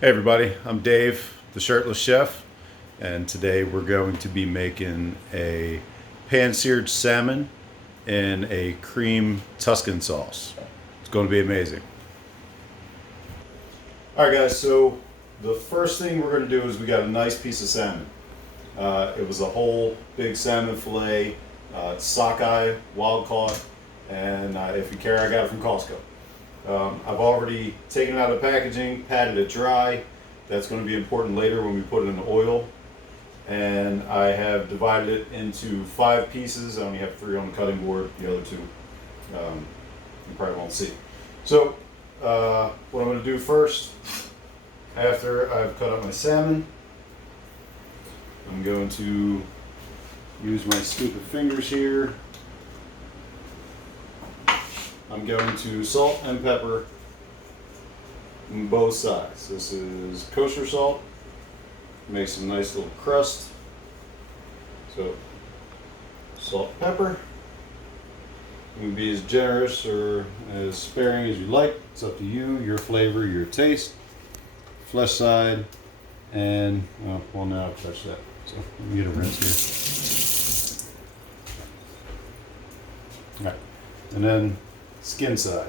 Hey everybody, I'm Dave, the Shirtless Chef, and today we're going to be making a pan-seared salmon in a cream Tuscan sauce. It's going to be amazing. Alright guys, so the first thing we're going to do is we got a nice piece of salmon. It was a whole big salmon fillet, Sockeye, wild caught, and if you care, I got it from Costco. I've already taken it out of the packaging, patted it dry. That's going to be important later when we put it in the oil. And I have divided it into 5 pieces. I only have 3 on the cutting board. The other 2 you probably won't see. So what I'm going to do first, after I've cut up my salmon, I'm going to use my stupid fingers here. I'm going to salt and pepper on both sides. This is kosher salt. Makes a nice little crust. So, salt and pepper. You can be as generous or as sparing as you like. It's up to you, your flavor, your taste. Flesh side, and well, now I've touched that. So let me get a rinse here. All right, and then skin side.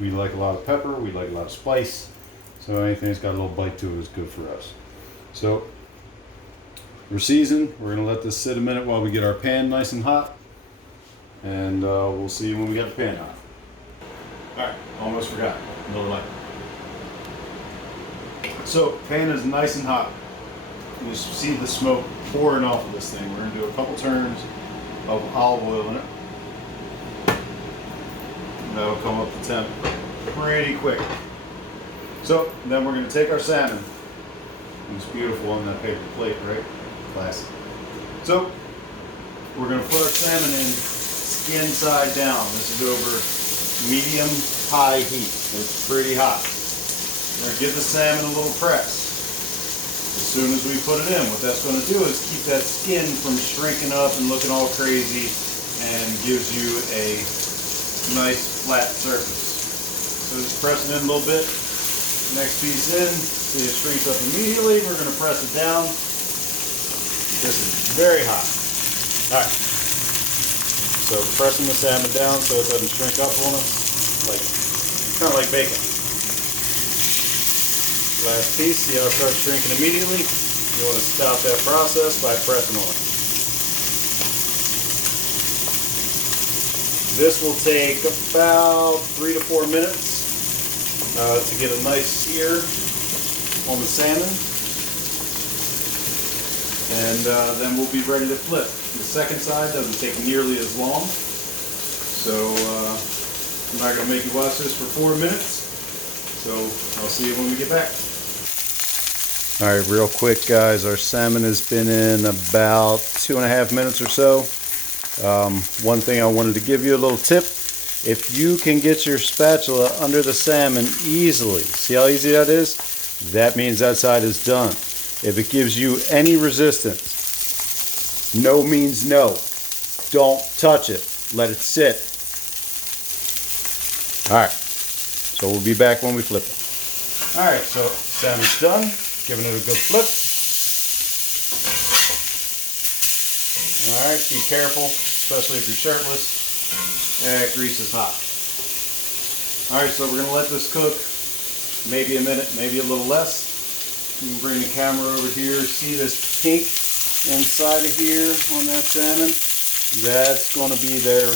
We like a lot of pepper, we like a lot of spice, so anything that's got a little bite to it is good for us. So we're seasoned. We're going to let this sit a minute while we get our pan nice and hot, and we'll see you when we get the pan hot. Alright, almost forgot, a little light. So pan is nice and hot. You see the smoke pouring off of this thing. We're going to do a couple turns of olive oil in it. That'll come up to temp pretty quick. So then we're going to take our salmon. It's beautiful on that paper plate, right? Classic. So we're going to put our salmon in skin side down. This is over medium-high heat. It's pretty hot. We're going to give the salmon a little press. As soon as we put it in, what that's going to do is keep that skin from shrinking up and looking all crazy, and gives you a nice flat surface. So just press it in a little bit. Next piece in, see it shrinks up immediately. We're going to press it down. This is very hot. Alright. So pressing the salmon down so it doesn't shrink up on us, kind of like bacon. Last piece, see how it starts shrinking immediately? You want to stop that process by pressing on it. This will take about 3 to 4 minutes to get a nice sear on the salmon. And then we'll be ready to flip. The second side doesn't take nearly as long. So I'm not going to make you watch this for 4 minutes. So I'll see you when we get back. Alright, real quick guys, our salmon has been in about 2.5 minutes or so. One thing I wanted to give you a little tip. If you can get your spatula under the salmon easily, see how easy that is? That means that side is done. If it gives you any resistance, no means no. Don't touch it. Let it sit. Alright, so we'll be back when we flip it. Alright, so salmon's done. Giving it a good flip. Alright, be careful, especially if you're shirtless. That grease is hot. Alright, so we're going to let this cook maybe a minute, maybe a little less. You can bring the camera over here. See this pink inside of here on that salmon? That's going to be there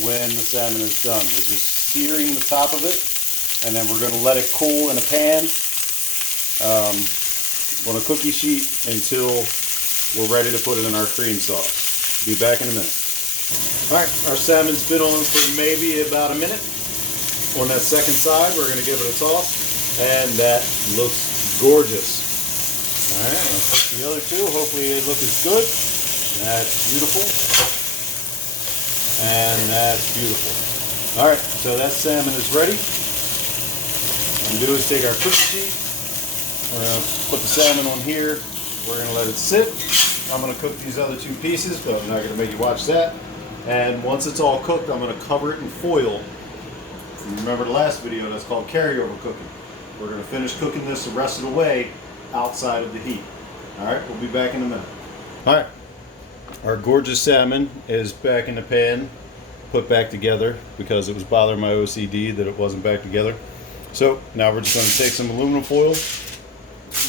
when the salmon is done. We're just searing the top of it, and then we're going to let it cool in a pan on a cookie sheet until we're ready to put it in our cream sauce. Be back in a minute. Alright, our salmon's been on for maybe about a minute. On that second side, we're going to give it a toss, and that looks gorgeous. Alright, let's put the other 2. Hopefully they look as good. That's beautiful. And that's beautiful. Alright, so that salmon is ready. What we're going to do is take our cookie sheet. We're going to put the salmon on here. We're going to let it sit. I'm going to cook these other 2 pieces, but I'm not going to make you watch that. And once it's all cooked, I'm going to cover it in foil. You remember the last video, that's called carryover cooking. We're going to finish cooking this the rest of the way outside of the heat. Alright, we'll be back in a minute. Alright, our gorgeous salmon is back in the pan, put back together because it was bothering my OCD that it wasn't back together. So now we're just going to take some aluminum foil,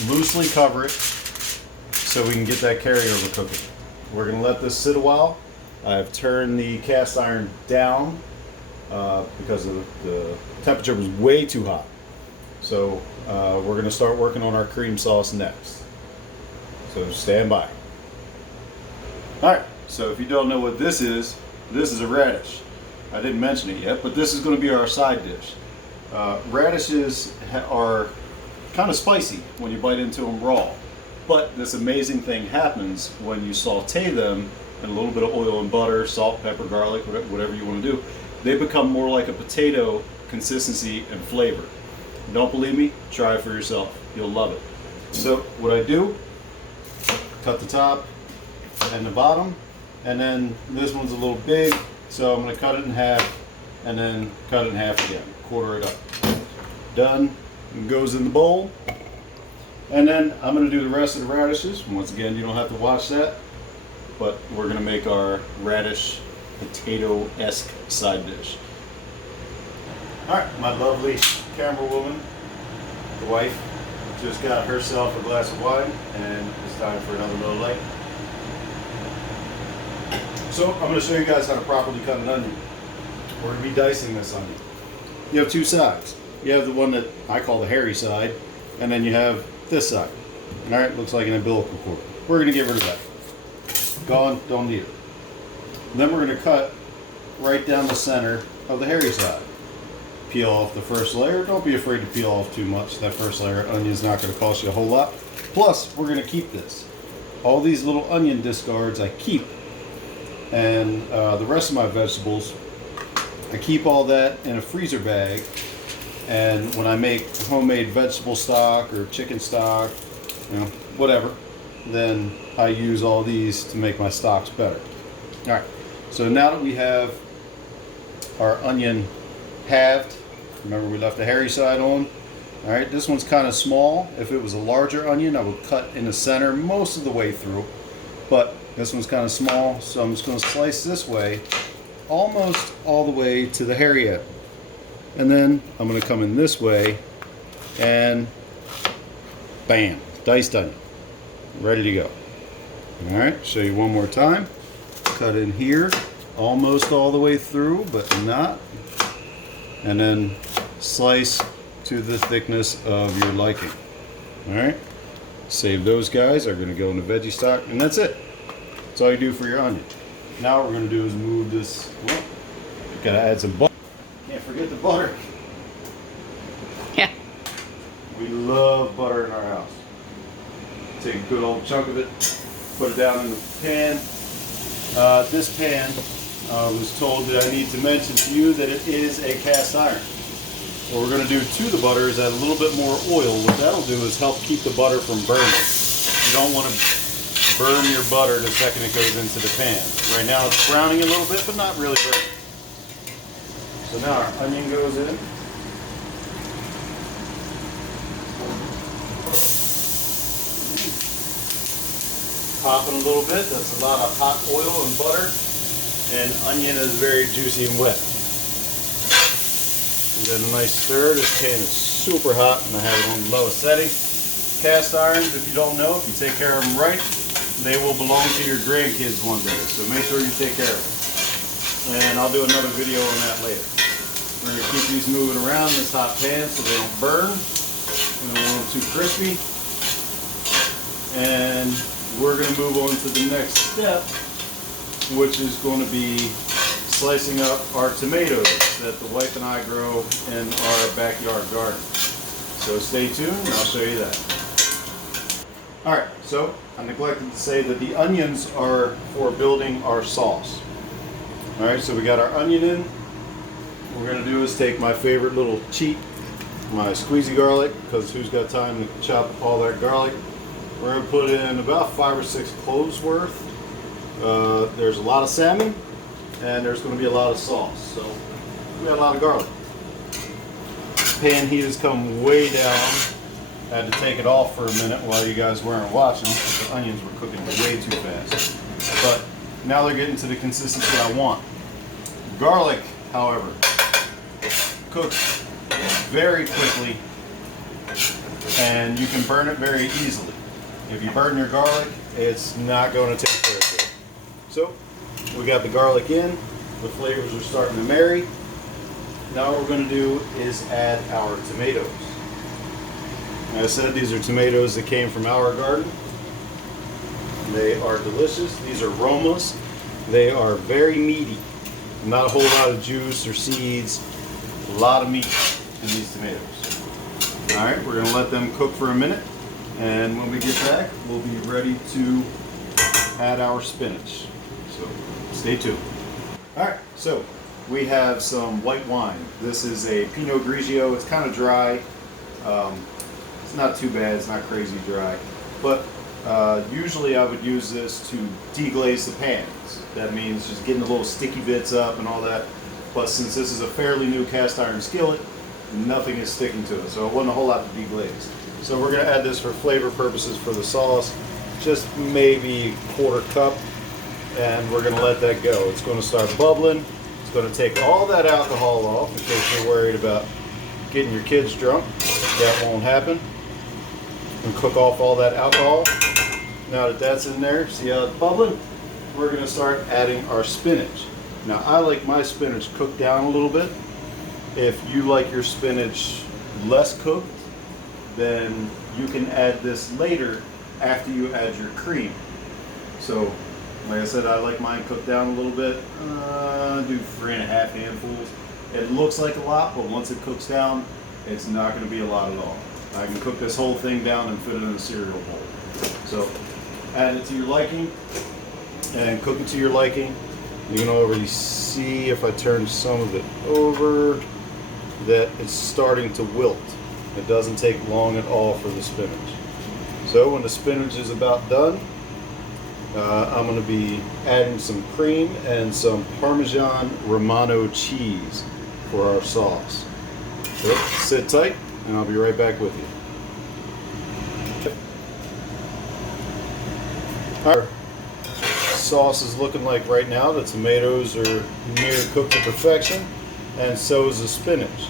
loosely cover it so we can get that carryover cooking. We're going to let this sit a while. I've turned the cast iron down because the temperature was way too hot. So we're going to start working on our cream sauce next. So stand by. Alright, so if you don't know what this is a radish. I didn't mention it yet, but this is going to be our side dish. Radishes are kind of spicy when you bite into them raw. But this amazing thing happens when you saute them in a little bit of oil and butter, salt, pepper, garlic, whatever you want to do. They become more like a potato consistency and flavor. Don't believe me? Try it for yourself. You'll love it. So what I do, cut the top and the bottom, and then this one's a little big, so I'm going to cut it in half and then cut it in half again, quarter it up. Done. It goes in the bowl. And then I'm going to do the rest of the radishes. Once again, you don't have to watch that, but we're going to make our radish potato-esque side dish. Alright, my lovely camera woman, the wife, just got herself a glass of wine, and it's time for another little light. So I'm going to show you guys how to properly cut an onion. We're going to be dicing this onion. You have two sides. You have the one that I call the hairy side, and then you have this side. Alright, looks like an umbilical cord. We're going to get rid of that. Gone, don't need it. Then we're going to cut right down the center of the hairy side. Peel off the first layer. Don't be afraid to peel off too much. That first layer of onion is not going to cost you a whole lot. Plus, we're going to keep this. All these little onion discards I keep. And the rest of my vegetables, I keep all that in a freezer bag. And when I make homemade vegetable stock or chicken stock, you know, whatever, then I use all these to make my stocks better. Alright, so now that we have our onion halved, remember we left the hairy side on. Alright, this one's kind of small. If it was a larger onion, I would cut in the center most of the way through. But this one's kind of small, so I'm just going to slice this way, almost all the way to the hairy end. And then I'm going to come in this way and bam, diced onion, ready to go. Alright, show you one more time. Cut in here, almost all the way through, but not. And then slice to the thickness of your liking. Alright, save those guys, are going to go in the veggie stock, and that's it. That's all you do for your onion. Now what we're going to do is move this, well, gotta add some butter. Can't forget the butter. Yeah. We love butter in our house. Take a good old chunk of it, put it down in the pan. This pan, I was told that I need to mention to you that it is a cast iron. What we're going to do to the butter is add a little bit more oil. What that'll do is help keep the butter from burning. You don't want to burn your butter the second it goes into the pan. Right now it's browning a little bit, but not really burning. So now our onion goes in. Popping a little bit, that's a lot of hot oil and butter, and onion is very juicy and wet. We got a nice stir. This pan is super hot and I have it on the lowest setting. Cast irons, if you don't know, if you take care of them right, they will belong to your grandkids one day, so make sure you take care of them. And I'll do another video on that later. We're going to keep these moving around in this hot pan so they don't burn. We don't want them too crispy. And we're going to move on to the next step, which is going to be slicing up our tomatoes that the wife and I grow in our backyard garden. So stay tuned and I'll show you that. Alright, so I neglected to say that the onions are for building our sauce. Alright, so we got our onion in. What we're going to do is take my favorite little cheat, my squeezy garlic, because who's got time to chop all that garlic. We're going to put in about 5 or 6 cloves worth. There's a lot of salmon, and there's going to be a lot of sauce. So we got a lot of garlic. Pan heat has come way down. I had to take it off for a minute while you guys weren't watching because the onions were cooking way too fast. But now they're getting to the consistency I want. Garlic, however, cooks very quickly and you can burn it very easily. If you burn your garlic, it's not going to taste very good. So we got the garlic in, the flavors are starting to marry. Now what we're going to do is add our tomatoes. Like I said, these are tomatoes that came from our garden. They are delicious. These are Romas. They are very meaty. Not a whole lot of juice or seeds. A lot of meat in these tomatoes. Alright, we're going to let them cook for a minute. And when we get back, we'll be ready to add our spinach. So stay tuned. Alright, so we have some white wine. This is a Pinot Grigio. It's kind of dry. It's not too bad. It's not crazy dry. But usually I would use this to deglaze the pans. That means just getting the little sticky bits up and all that. But since this is a fairly new cast iron skillet, nothing is sticking to it. So it wasn't a whole lot to deglaze. So we're going to add this for flavor purposes for the sauce. Just maybe 1/4 cup. And we're going to let that go. It's going to start bubbling. It's going to take all that alcohol off in case you're worried about getting your kids drunk. That won't happen. And cook off all that alcohol. Now that that's in there, see how it's bubbling? We're going to start adding our spinach. Now I like my spinach cooked down a little bit. If you like your spinach less cooked, then you can add this later after you add your cream. So like I said, I like mine cooked down a little bit. Do 3½ handfuls. It looks like a lot, but once it cooks down, it's not going to be a lot at all. I can cook this whole thing down and fit it in a cereal bowl. So add it to your liking and cook it to your liking. You can already see if I turn some of it over that it's starting to wilt. It doesn't take long at all for the spinach. So when the spinach is about done, I'm going to be adding some cream and some Parmesan Romano cheese for our sauce. So sit tight and I'll be right back with you. Our sauce is looking like right now the tomatoes are near cooked to perfection, and so is the spinach.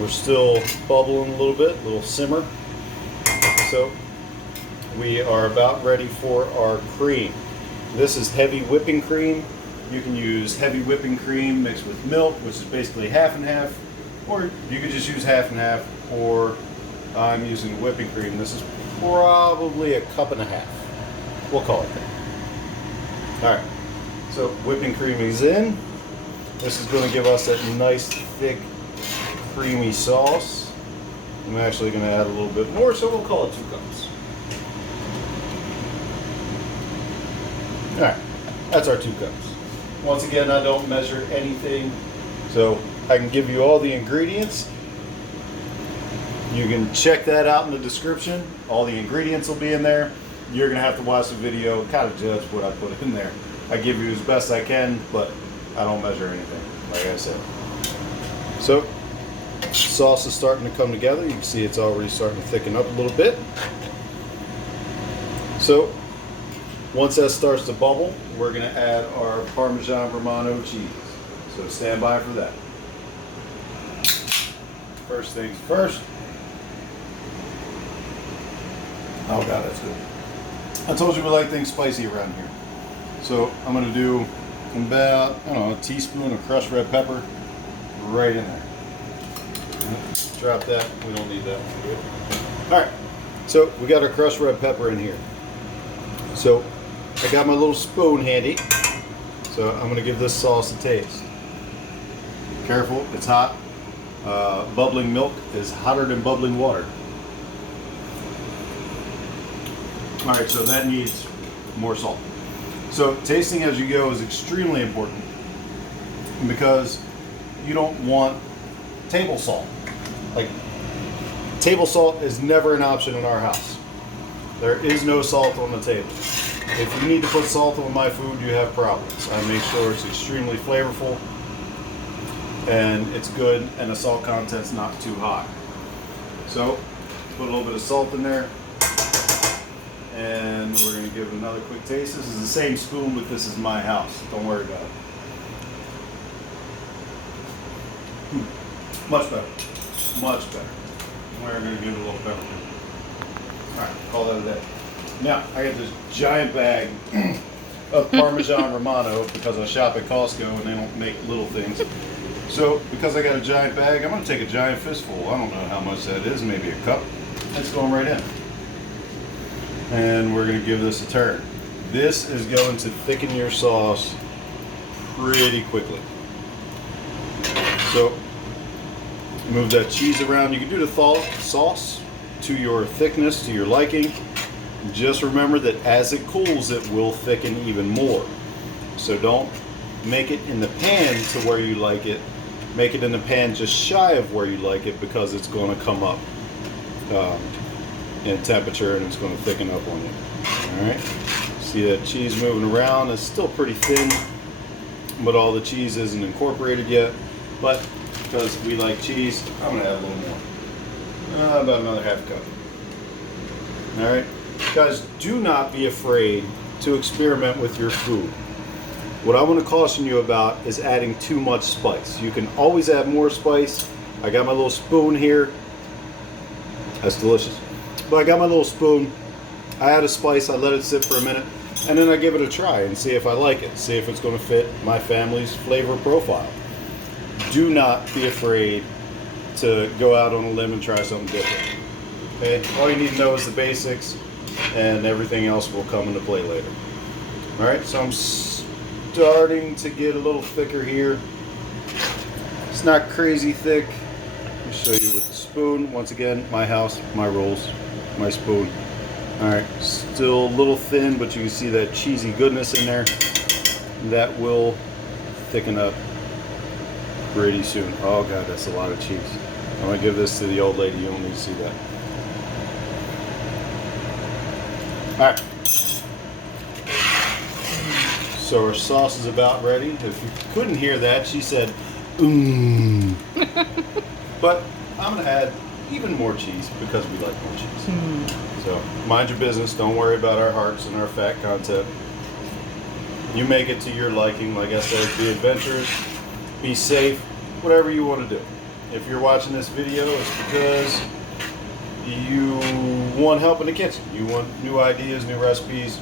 We're still bubbling a little bit, a little simmer. So we are about ready for our cream. This is heavy whipping cream. You can use heavy whipping cream mixed with milk, which is basically 1/2 and 1/2, or you could just use 1/2 and 1/2, or I'm using whipping cream. This is probably 1.5 cups. We'll call it that. All right, so whipping cream is in. This is going to give us that nice, thick, creamy sauce. I'm actually going to add a little bit more, so we'll call it 2 cups. All right, that's our 2 cups. Once again, I don't measure anything, so I can give you all the ingredients. You can check that out in the description. All the ingredients will be in there. You're going to have to watch the video, kind of judge what I put in there. I give you as best I can, but I don't measure anything, like I said. So, sauce is starting to come together. You can see it's already starting to thicken up a little bit. So, once that starts to bubble, we're going to add our Parmesan Romano cheese. So stand by for that. First things first. Oh God, that's good. I told you we like things spicy around here. So I'm going to do about, I don't know, a teaspoon of crushed red pepper right in there. Drop that. We don't need that. All right. So we got our crushed red pepper in here. So I got my little spoon handy. So I'm going to give this sauce a taste. Careful, it's hot. Bubbling milk is hotter than bubbling water. All right, so that needs more salt. So tasting as you go is extremely important because you don't want table salt. Like, table salt is never an option in our house. There is no salt on the table. If you need to put salt on my food, you have problems. I make sure it's extremely flavorful and it's good and the salt content's not too high. So put a little bit of salt in there and we're going to give it another quick taste. This is the same spoon, but this is my house. Don't worry about it. Much better. Much better. We're going to give it a little pepper too. Alright, call that a day. Now, I got this giant bag of Parmesan Romano because I shop at Costco and they don't make little things. So, because I got a giant bag, I'm going to take a giant fistful. I don't know how much that is, maybe a cup. It's going right in. And we're going to give this a turn. This is going to thicken your sauce pretty quickly. So, move that cheese around. You can do the sauce to your thickness, to your liking. Just remember that as it cools, it will thicken even more. So don't make it in the pan to where you like it. Make it in the pan just shy of where you like it because it's going to come up in temperature and it's going to thicken up on you. Alright, see that cheese moving around? It's still pretty thin, but all the cheese isn't incorporated yet. But because we like cheese, I'm going to add a little more. About another half cup. Alright, guys, do not be afraid to experiment with your food. What I want to caution you about is adding too much spice. You can always add more spice. I got my little spoon here. That's delicious. But I got my little spoon. I add a spice, I let it sit for a minute, and then I give it a try and see if I like it. See if it's going to fit my family's flavor profile. Do not be afraid to go out on a limb and try something different. Okay? All you need to know is the basics, and everything else will come into play later. Alright, so I'm starting to get a little thicker here. It's not crazy thick. Let me show you with the spoon. Once again, my house, my rules, my spoon. Alright, still a little thin, but you can see that cheesy goodness in there. That will thicken up pretty soon. Oh god, that's a lot of cheese. I'm going to give this to the old lady. You don't need to see that. Alright. So our sauce is about ready. If you couldn't hear that, she said, But I'm going to add even more cheese because we like more cheese. So mind your business. Don't worry about our hearts and our fat content. You make it to your liking. Like I said, be adventurous, be safe, whatever you want to do. If you're watching this video, it's because you want help in the kitchen. You want new ideas, new recipes.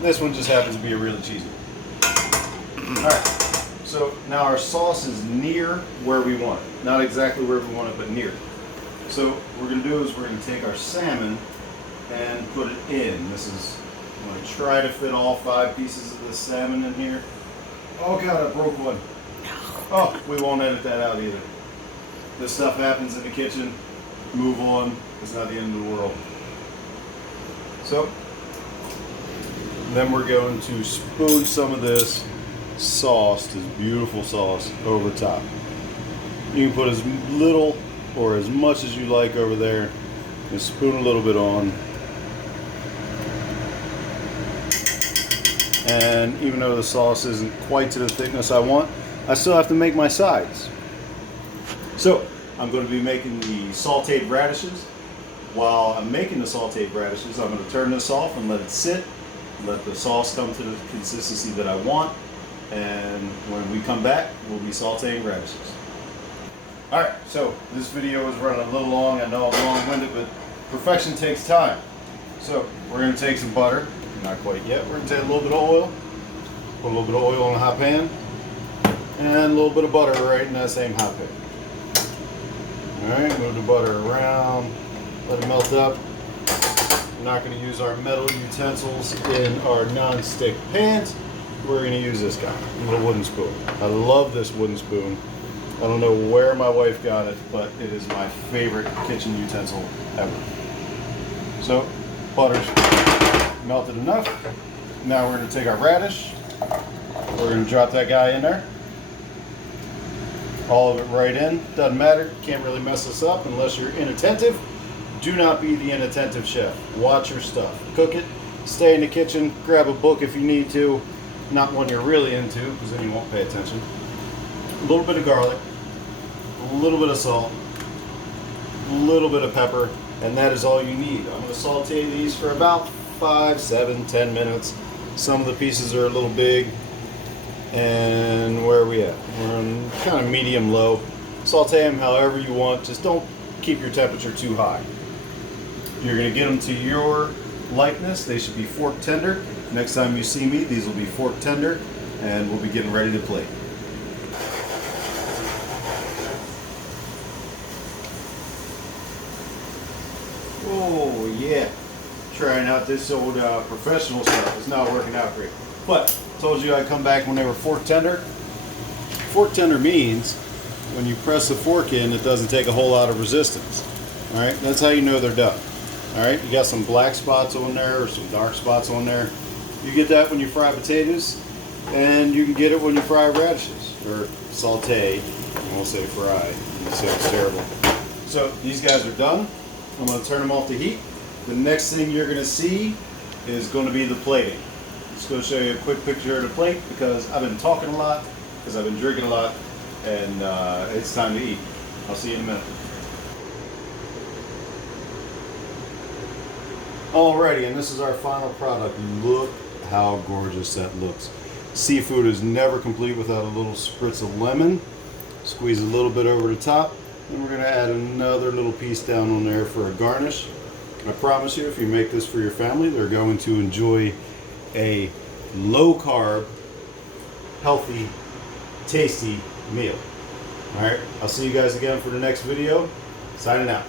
This one just happens to be a really cheesy one. Alright, so now our sauce is near where we want it. Not exactly where we want it, but near. So what we're going to do is we're going to take our salmon and put it in. I'm going to try to fit all 5 pieces of this salmon in here. Oh god, I broke one. Oh, we won't edit that out either. This stuff happens in the kitchen. Move on. It's not the end of the world. So, then we're going to spoon some of this sauce, this beautiful sauce, over top. You can put as little or as much as you like over there. And spoon a little bit on. And even though the sauce isn't quite to the thickness I want, I still have to make my sides. So, I'm going to be making the sautéed radishes. While I'm making the sautéed radishes, I'm going to turn this off and let it sit. Let the sauce come to the consistency that I want. And when we come back, we'll be sautéing radishes. Alright, so this video is running a little long. I know I'm long-winded, but perfection takes time. So, we're going to take some butter. Not quite yet. We're going to take a little bit of oil. Put a little bit of oil in a hot pan. And a little bit of butter right in that same hot pan. Alright, move the butter around. Let it melt up. We're not going to use our metal utensils in our non-stick pans. We're going to use this guy, a little wooden spoon. I love this wooden spoon. I don't know where my wife got it, but it is my favorite kitchen utensil ever. So, butter's melted enough. Now we're going to take our radish. We're going to drop that guy in there. All of it right in. Doesn't matter. Can't really mess this up unless you're inattentive. Do not be the inattentive chef. Watch your stuff. Cook it stay in the kitchen, grab a book if you need to, not one you're really into, because then you won't pay attention. A little bit of garlic, a little bit of salt, a little bit of pepper, and that is all you need. I'm going to saute these for about 5, 7, 10 minutes. Some of the pieces are a little big. And where are we at? We're on kind of medium low. Saute them however you want. Just don't keep your temperature too high. You're going to get them to your likeness. They should be fork tender. Next time you see me, these will be fork tender, and we'll be getting ready to plate. Oh yeah, trying out this old professional stuff. It's not working out great. But told you I'd come back when they were fork tender. Fork tender means when you press the fork in, it doesn't take a whole lot of resistance. All right, that's how you know they're done. All right, you got some black spots on there or some dark spots on there. You get that when you fry potatoes, and you can get it when you fry radishes or saute. I won't say fry. You say it's terrible. So these guys are done. I'm going to turn them off the heat. The next thing you're going to see is going to be the plating. Just going to show you a quick picture of the plate because I've been talking a lot, because I've been drinking a lot, and it's time to eat. I'll see you in a minute. Alrighty, and this is our final product. Look how gorgeous that looks. Seafood is never complete without a little spritz of lemon. Squeeze a little bit over the top, and we're going to add another little piece down on there for a garnish. I promise you, if you make this for your family, they're going to enjoy a low-carb, healthy, tasty meal. All right, I'll see you guys again for the next video. Signing out.